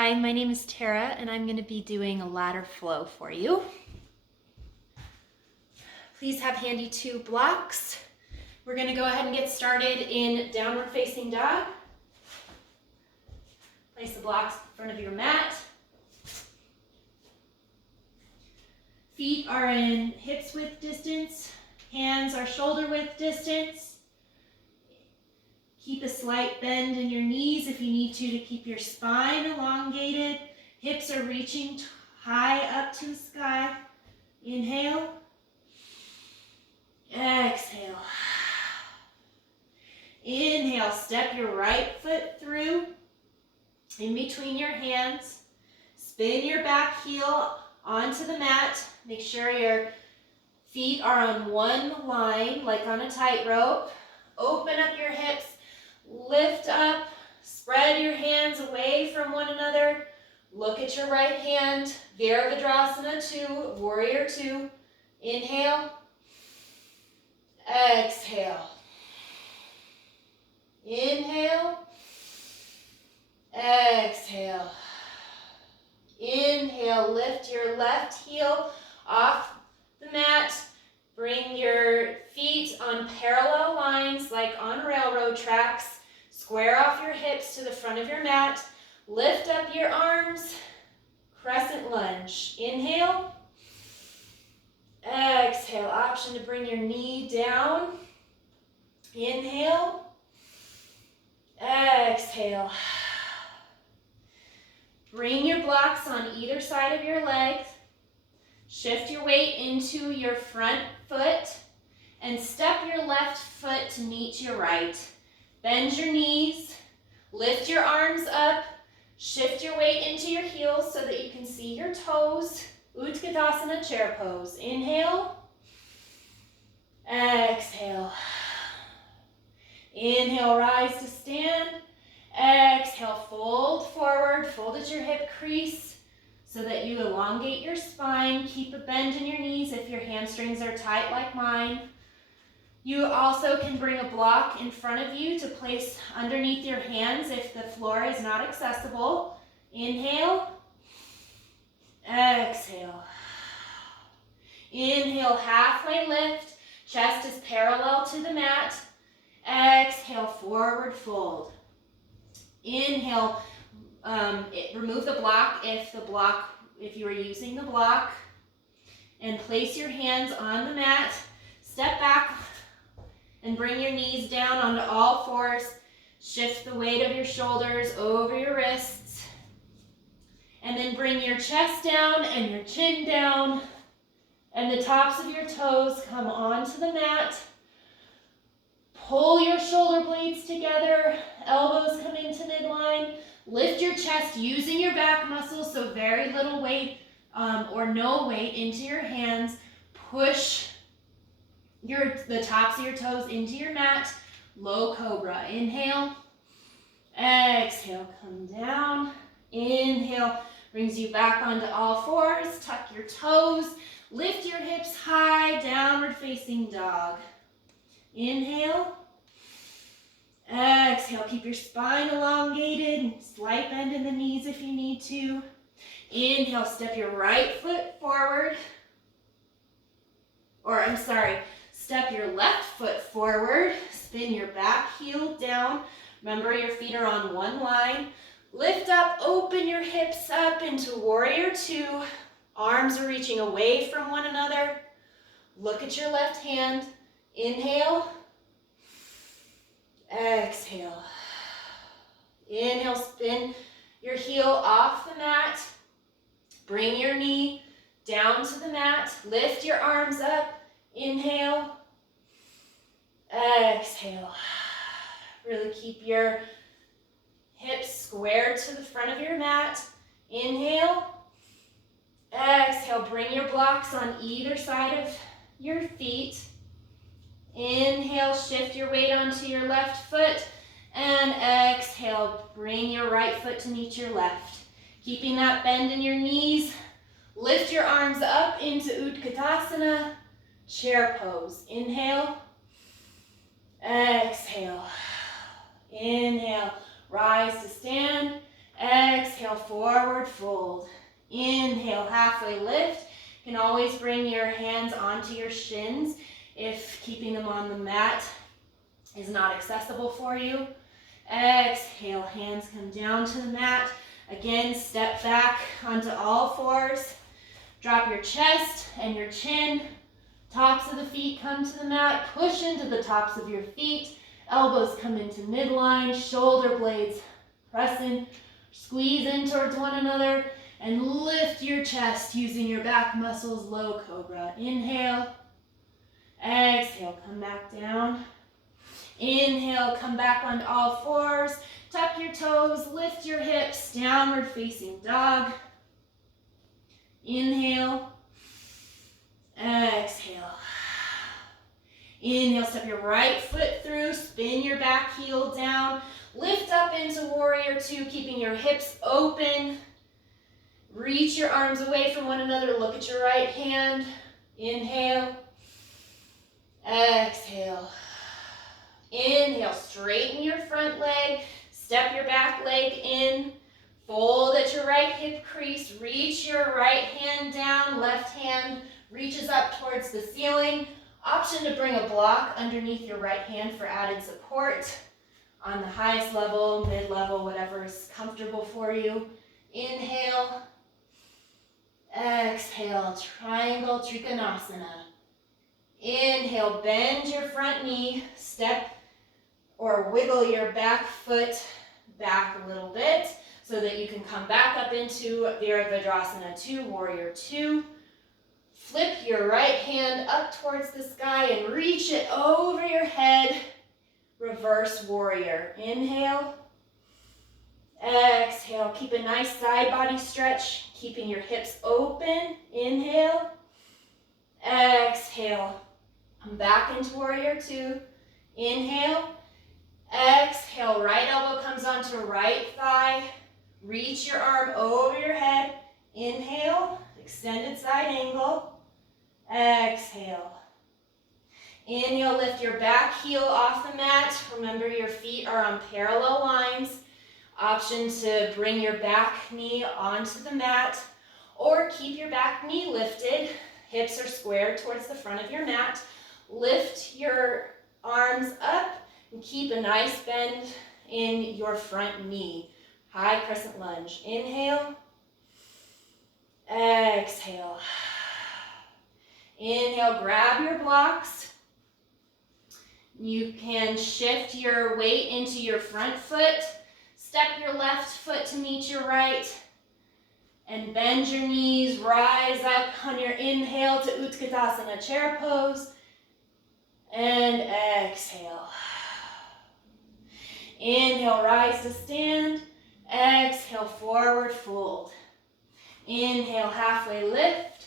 Hi, my name is Tara and I'm going to be doing a ladder flow for you. Please have handy 2 blocks. We're going to go ahead and get started in downward facing dog. Place the blocks in front of your mat. Feet are in hips width distance. Hands are shoulder width distance. Keep a slight bend in your knees if you need to keep your spine elongated. Hips are reaching high up to the sky. Inhale. Exhale. Inhale, step your right foot through in between your hands. Spin your back heel onto the mat. Make sure your feet are on one line, like on a tightrope. Open up your hips, lift up, spread your hands away from one another. Look at your right hand, Virabhadrasana 2, Warrior 2. Inhale. Exhale. Inhale. Exhale. Inhale, lift your left heel off the mat. Bring your feet on parallel lines like on railroad tracks. Square off your hips to the front of your mat. Lift up your arms. Crescent lunge. Inhale. Exhale. Option to bring your knee down. Inhale. Exhale. Bring your blocks on either side of your legs. Shift your weight into your front foot and step your left foot to meet your right. Bend your knees, lift your arms up, shift your weight into your heels so that you can see your toes. Utkatasana chair pose. Inhale, exhale. Inhale, rise to stand. Exhale, fold forward, fold at your hip crease so that you elongate your spine. Keep a bend in your knees if your hamstrings are tight like mine. You also can bring a block in front of you to place underneath your hands if the floor is not accessible. Inhale, exhale. Inhale, halfway lift, chest is parallel to the mat. Exhale, forward fold. Inhale, remove the block if you were using the block, and place your hands on the mat. Step back and bring your knees down onto all fours. Shift the weight of your shoulders over your wrists. And then bring your chest down and your chin down, and the tops of your toes come onto the mat. Pull your shoulder blades together, elbows come into midline. Lift your chest using your back muscles, so very little weight or no weight into your hands. Push the tops of your toes into your mat. Low cobra. Inhale. Exhale, come down. Inhale, brings you back onto all fours. Tuck your toes. Lift your hips high, downward facing dog. Inhale. Exhale, keep your spine elongated. Slight bend in the knees if you need to. Inhale, step your right foot forward. Step your left foot forward. Spin your back heel down. Remember, your feet are on one line. Lift up, open your hips up into Warrior 2. Arms are reaching away from one another. Look at your left hand. Inhale. Exhale. Inhale, spin your heel off the mat. Bring your knee down to the mat. Lift your arms up. Inhale. Exhale. Really keep your hips squared to the front of your mat. Inhale. Exhale. Bring your blocks on either side of your feet. Inhale, shift your weight onto your left foot, and exhale, bring your right foot to meet your left. Keeping that bend in your knees, lift your arms up into Utkatasana, chair pose. Inhale, exhale, inhale, rise to stand, exhale. Exhale, forward fold. Inhale, halfway lift. You can always bring your hands onto your shins if keeping them on the mat is not accessible for you. Exhale, hands come down to the mat. Again, step back onto all fours. Drop your chest and your chin. Tops of the feet come to the mat. Push into the tops of your feet. Elbows come into midline. Shoulder blades press in. Squeeze in towards one another. And lift your chest using your back muscles, low cobra. Inhale. Exhale, come back down. Inhale, come back onto all fours. Tuck your toes, lift your hips, downward facing dog. Inhale. Exhale. Inhale, step your right foot through, spin your back heel down. Lift up into warrior two, keeping your hips open. Reach your arms away from one another. Look at your right hand. Inhale. Exhale. Inhale, straighten your front leg. Step your back leg in. Fold at your right hip crease. Reach your right hand down. Left hand reaches up towards the ceiling. Option to bring a block underneath your right hand for added support. On the highest level, mid-level, whatever is comfortable for you. Inhale. Exhale, triangle trikonasana. Inhale, bend your front knee, step or wiggle your back foot back a little bit so that you can come back up into Virabhadrasana 2, Warrior 2. Flip your right hand up towards the sky and reach it over your head. Reverse warrior. Inhale. Exhale. Keep a nice side body stretch, keeping your hips open. Inhale. Exhale. Come back into warrior two. Inhale. Exhale. Right elbow comes onto right thigh. Reach your arm over your head. Inhale. Extended side angle. Exhale. Inhale, lift your back heel off the mat. Remember your feet are on parallel lines. Option to bring your back knee onto the mat or keep your back knee lifted. Hips are squared towards the front of your mat. Lift your arms up and keep a nice bend in your front knee. High crescent lunge. Inhale. Exhale. Inhale, grab your blocks. You can shift your weight into your front foot. Step your left foot to meet your right. And bend your knees. Rise up on your inhale to Utkatasana chair pose. And exhale. Inhale, rise to stand. Exhale, forward fold. Inhale, halfway lift.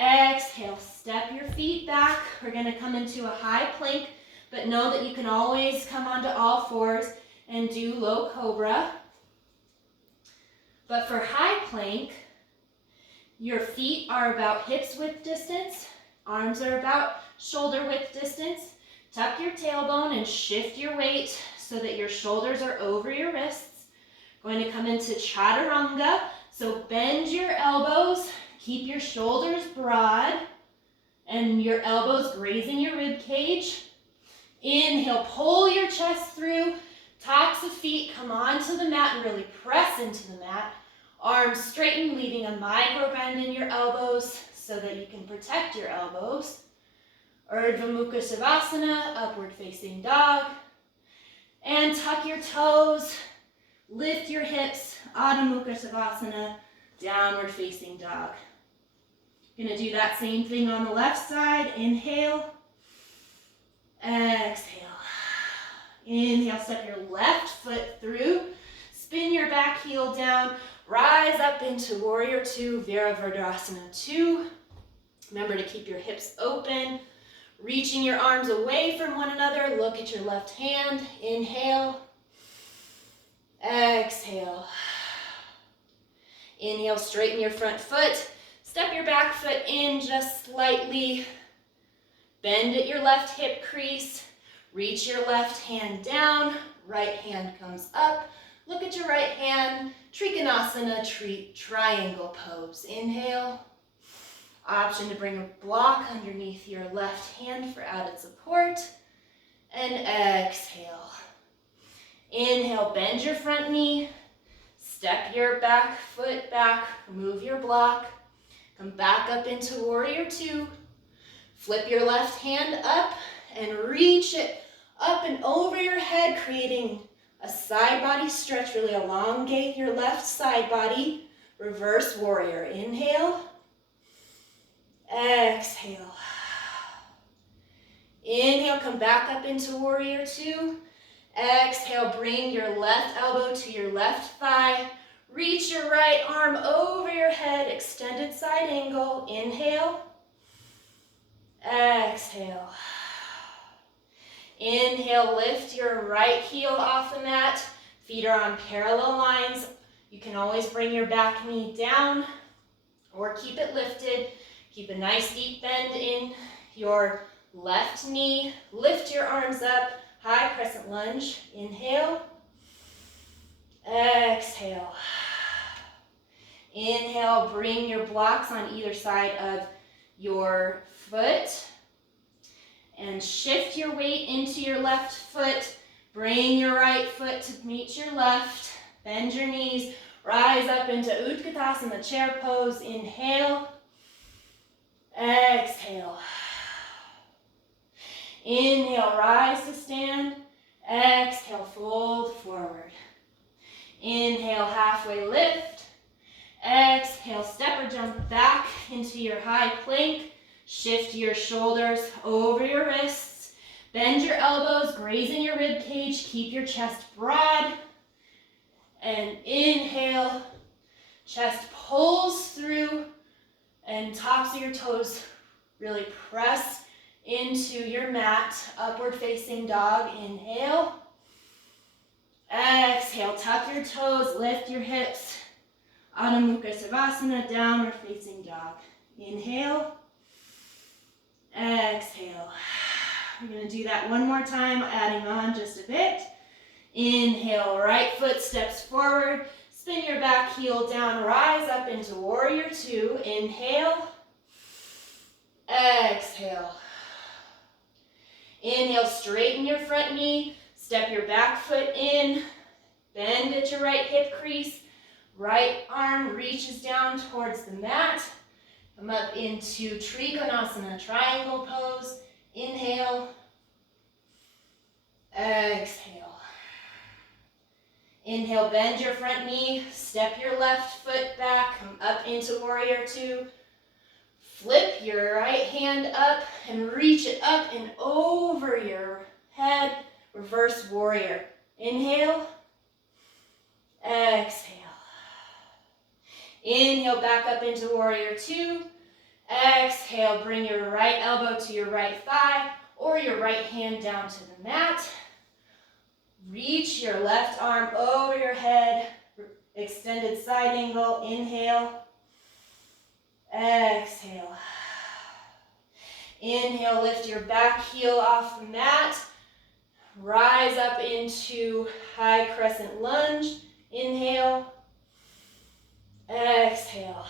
Exhale, step your feet back. We're going to come into a high plank, but know that you can always come onto all fours and do low cobra. But for high plank, your feet are about hips width distance. Arms are about shoulder width distance. Tuck your tailbone and shift your weight so that your shoulders are over your wrists. Going to come into chaturanga. So bend your elbows. Keep your shoulders broad and your elbows grazing your rib cage. Inhale, pull your chest through. Tops of feet come onto the mat and really press into the mat. Arms straighten, leaving a micro bend in your elbows so that you can protect your elbows. Urdhva Mukha Savasana, upward facing dog. And tuck your toes, lift your hips, Adho Mukha Savasana, downward facing dog. Gonna do that same thing on the left side. Inhale. Exhale. Inhale, step your left foot through. Spin your back heel down. Rise up into Warrior 2, Virabhadrasana 2. Remember to keep your hips open. Reaching your arms away from one another. Look at your left hand. Inhale. Exhale. Inhale, straighten your front foot. Step your back foot in just slightly. Bend at your left hip crease. Reach your left hand down. Right hand comes up. Look at your right hand, Trikonasana, triangle pose. Inhale. Option to bring a block underneath your left hand for added support. And exhale. Inhale, bend your front knee. Step your back foot back, remove your block. Come back up into warrior two. Flip your left hand up and reach it up and over your head, creating a side body stretch. Really elongate your left side body. Reverse warrior. Inhale. Exhale. Inhale, come back up into warrior two. Exhale, bring your left elbow to your left thigh. Reach your right arm over your head, extended side angle. Inhale. Exhale. Inhale, lift your right heel off the mat. Feet are on parallel lines. You can always bring your back knee down or keep it lifted. Keep a nice deep bend in your left knee. Lift your arms up. High crescent lunge. Inhale. Exhale. Inhale, bring your blocks on either side of your foot. And shift your weight into your left foot. Bring your right foot to meet your left. Bend your knees. Rise up into Utkatasana, chair pose. Inhale. Exhale. Inhale, rise to stand. Exhale, fold forward. Inhale, halfway lift. Exhale, step or jump back into your high plank. Shift your shoulders over your wrists. Bend your elbows, grazing your rib cage. Keep your chest broad. And inhale, chest pulls through and tops of your toes really press into your mat. Upward facing dog. Inhale. Exhale, tuck your toes, lift your hips. Adho Mukha Savasana, downward facing dog. Inhale. Exhale. We're going to do that one more time, adding on just a bit. Inhale, right foot steps forward. Spin your back heel down, rise up into warrior two. Inhale. Exhale. Inhale, straighten your front knee. Step your back foot in. Bend at your right hip crease. Right arm reaches down towards the mat. Come up into Trikonasana, triangle pose. Inhale. Exhale. Inhale, bend your front knee. Step your left foot back. Come up into warrior two. Flip your right hand up and reach it up and over your head. Reverse warrior. Inhale. Exhale. Inhale, back up into warrior two. Exhale, bring your right elbow to your right thigh or your right hand down to the mat. Reach your left arm over your head. Extended side angle. Inhale. Exhale. Inhale, lift your back heel off the mat. Rise up into high crescent lunge. Inhale. Exhale.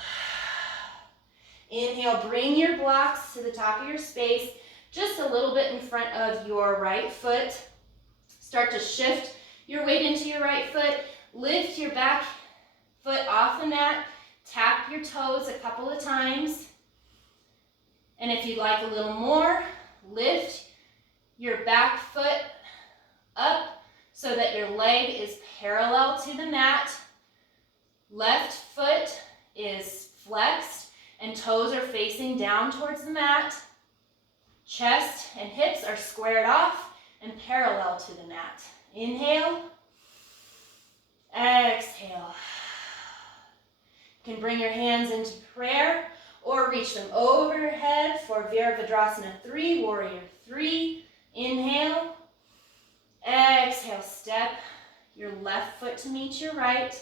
Inhale, bring your blocks to the top of your space, just a little bit in front of your right foot. Start to shift your weight into your right foot. Lift your back foot off the mat. Tap your toes a couple of times. And if you'd like a little more, lift your back foot up so that your leg is parallel to the mat. Left foot is flexed and toes are facing down towards the mat. Chest and hips are squared off and parallel to the mat. Inhale. Exhale. You can bring your hands into prayer or reach them over your head for Virabhadrasana 3, warrior 3. Inhale. Exhale, step your left foot to meet your right.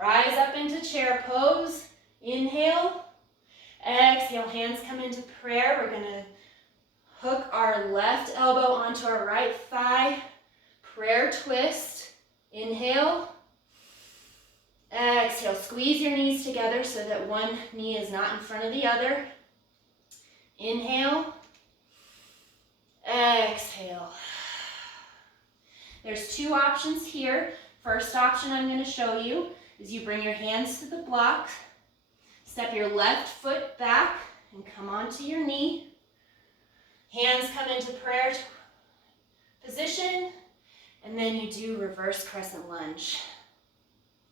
Rise up into chair pose. Inhale. Exhale, hands come into prayer. We're going to hook our left elbow onto our right thigh. Prayer twist. Inhale. Exhale, squeeze your knees together so that one knee is not in front of the other. Inhale. Exhale. There's two options here. First option I'm going to show you is you bring your hands to the block, step your left foot back, and come onto your knee. Hands come into prayer position, and then you do reverse crescent lunge.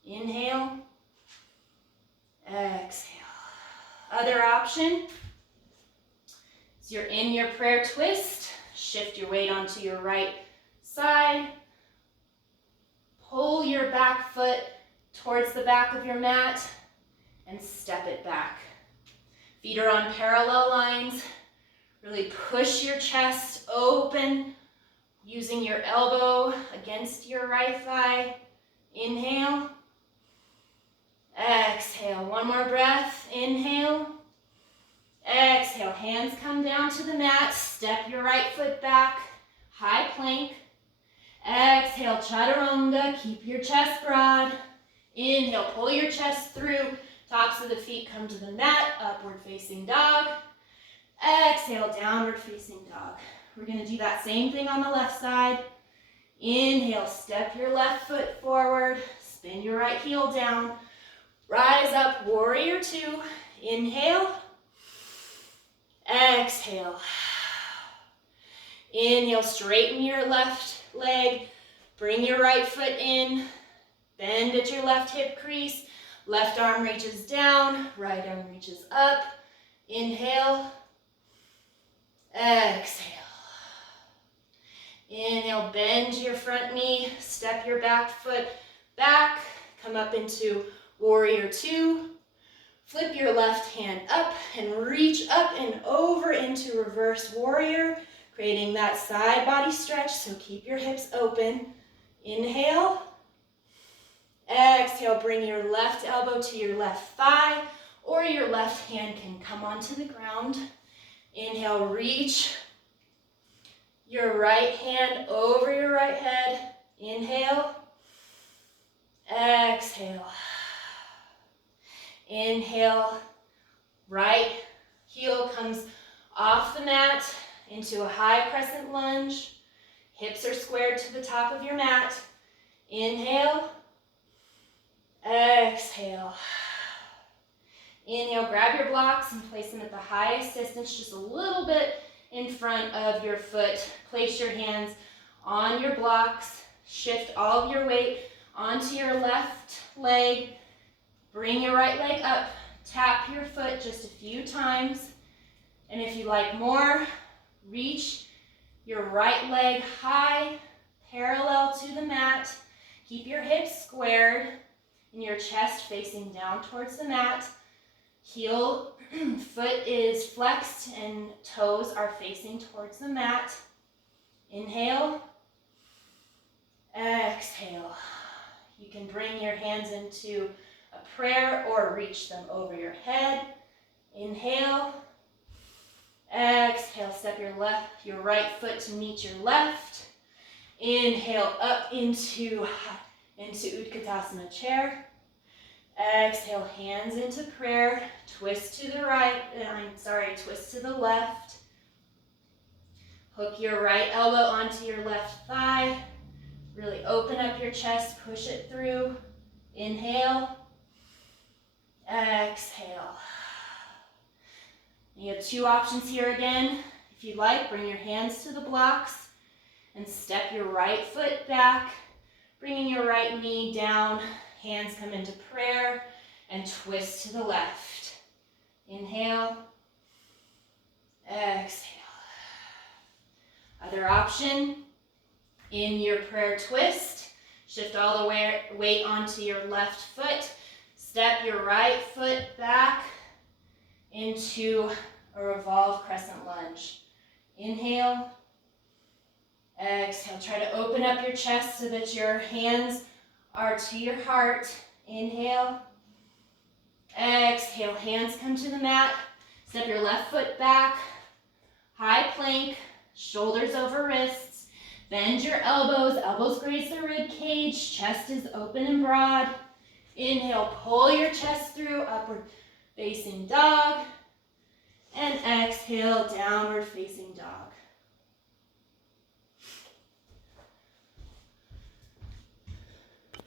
Inhale. Exhale. Other option is you're in your prayer twist. Shift your weight onto your right side. Pull your back foot towards the back of your mat and step it back. Feet are on parallel lines. Really push your chest open using your elbow against your right thigh. Inhale. Exhale. One more breath. Inhale. Exhale. Hands come down to the mat. Step your right foot back. High plank. Exhale. Chaturanga. Keep your chest broad. Inhale. Pull your chest through. Tops of the feet come to the mat. Upward facing dog. Exhale. Downward facing dog. We're going to do that same thing on the left side. Inhale. Step your left foot forward. Spin your right heel down. Rise up, warrior two. Inhale. Exhale. Inhale, straighten your left leg. Bring your right foot in. Bend at your left hip crease. Left arm reaches down. Right arm reaches up. Inhale. Exhale. Inhale, bend your front knee. Step your back foot back. Come up into warrior two. Flip your left hand up and reach up and over into reverse warrior, creating that side body stretch, so keep your hips open. Inhale. Exhale, bring your left elbow to your left thigh, or your left hand can come onto the ground. Inhale, reach your right hand over your right head. Inhale. Exhale. Inhale, right heel comes off the mat into a high crescent lunge. Hips are squared to the top of your mat. Inhale, exhale. Inhale, grab your blocks and place them at the highest distance, just a little bit in front of your foot. Place your hands on your blocks. Shift all of your weight onto your left leg. Bring your right leg up, tap your foot just a few times, and if you like more, reach your right leg high, parallel to the mat. Keep your hips squared and your chest facing down towards the mat. Heel, foot is flexed and toes are facing towards the mat. Inhale, exhale. You can bring your hands into a prayer or reach them over your head. Inhale. Exhale, step your right foot to meet your left. Inhale up into Utkatasana chair. Exhale, hands into prayer. Twist to the right, twist to the left. Hook your right elbow onto your left thigh. Really open up your chest, push it through. Inhale. Exhale. You have two options here again. If you like, bring your hands to the blocks and step your right foot back, bringing your right knee down. Hands come into prayer and twist to the left. Inhale. Exhale. Other option, in your prayer twist, shift all the weight onto your left foot. Step your right foot back into a revolve crescent lunge. Inhale. Exhale. Try to open up your chest so that your hands are to your heart. Inhale. Exhale. Hands come to the mat. Step your left foot back. High plank. Shoulders over wrists. Bend your elbows. Elbows graze the rib cage. Chest is open and broad. Inhale, pull your chest through, upward facing dog. And exhale, downward facing dog.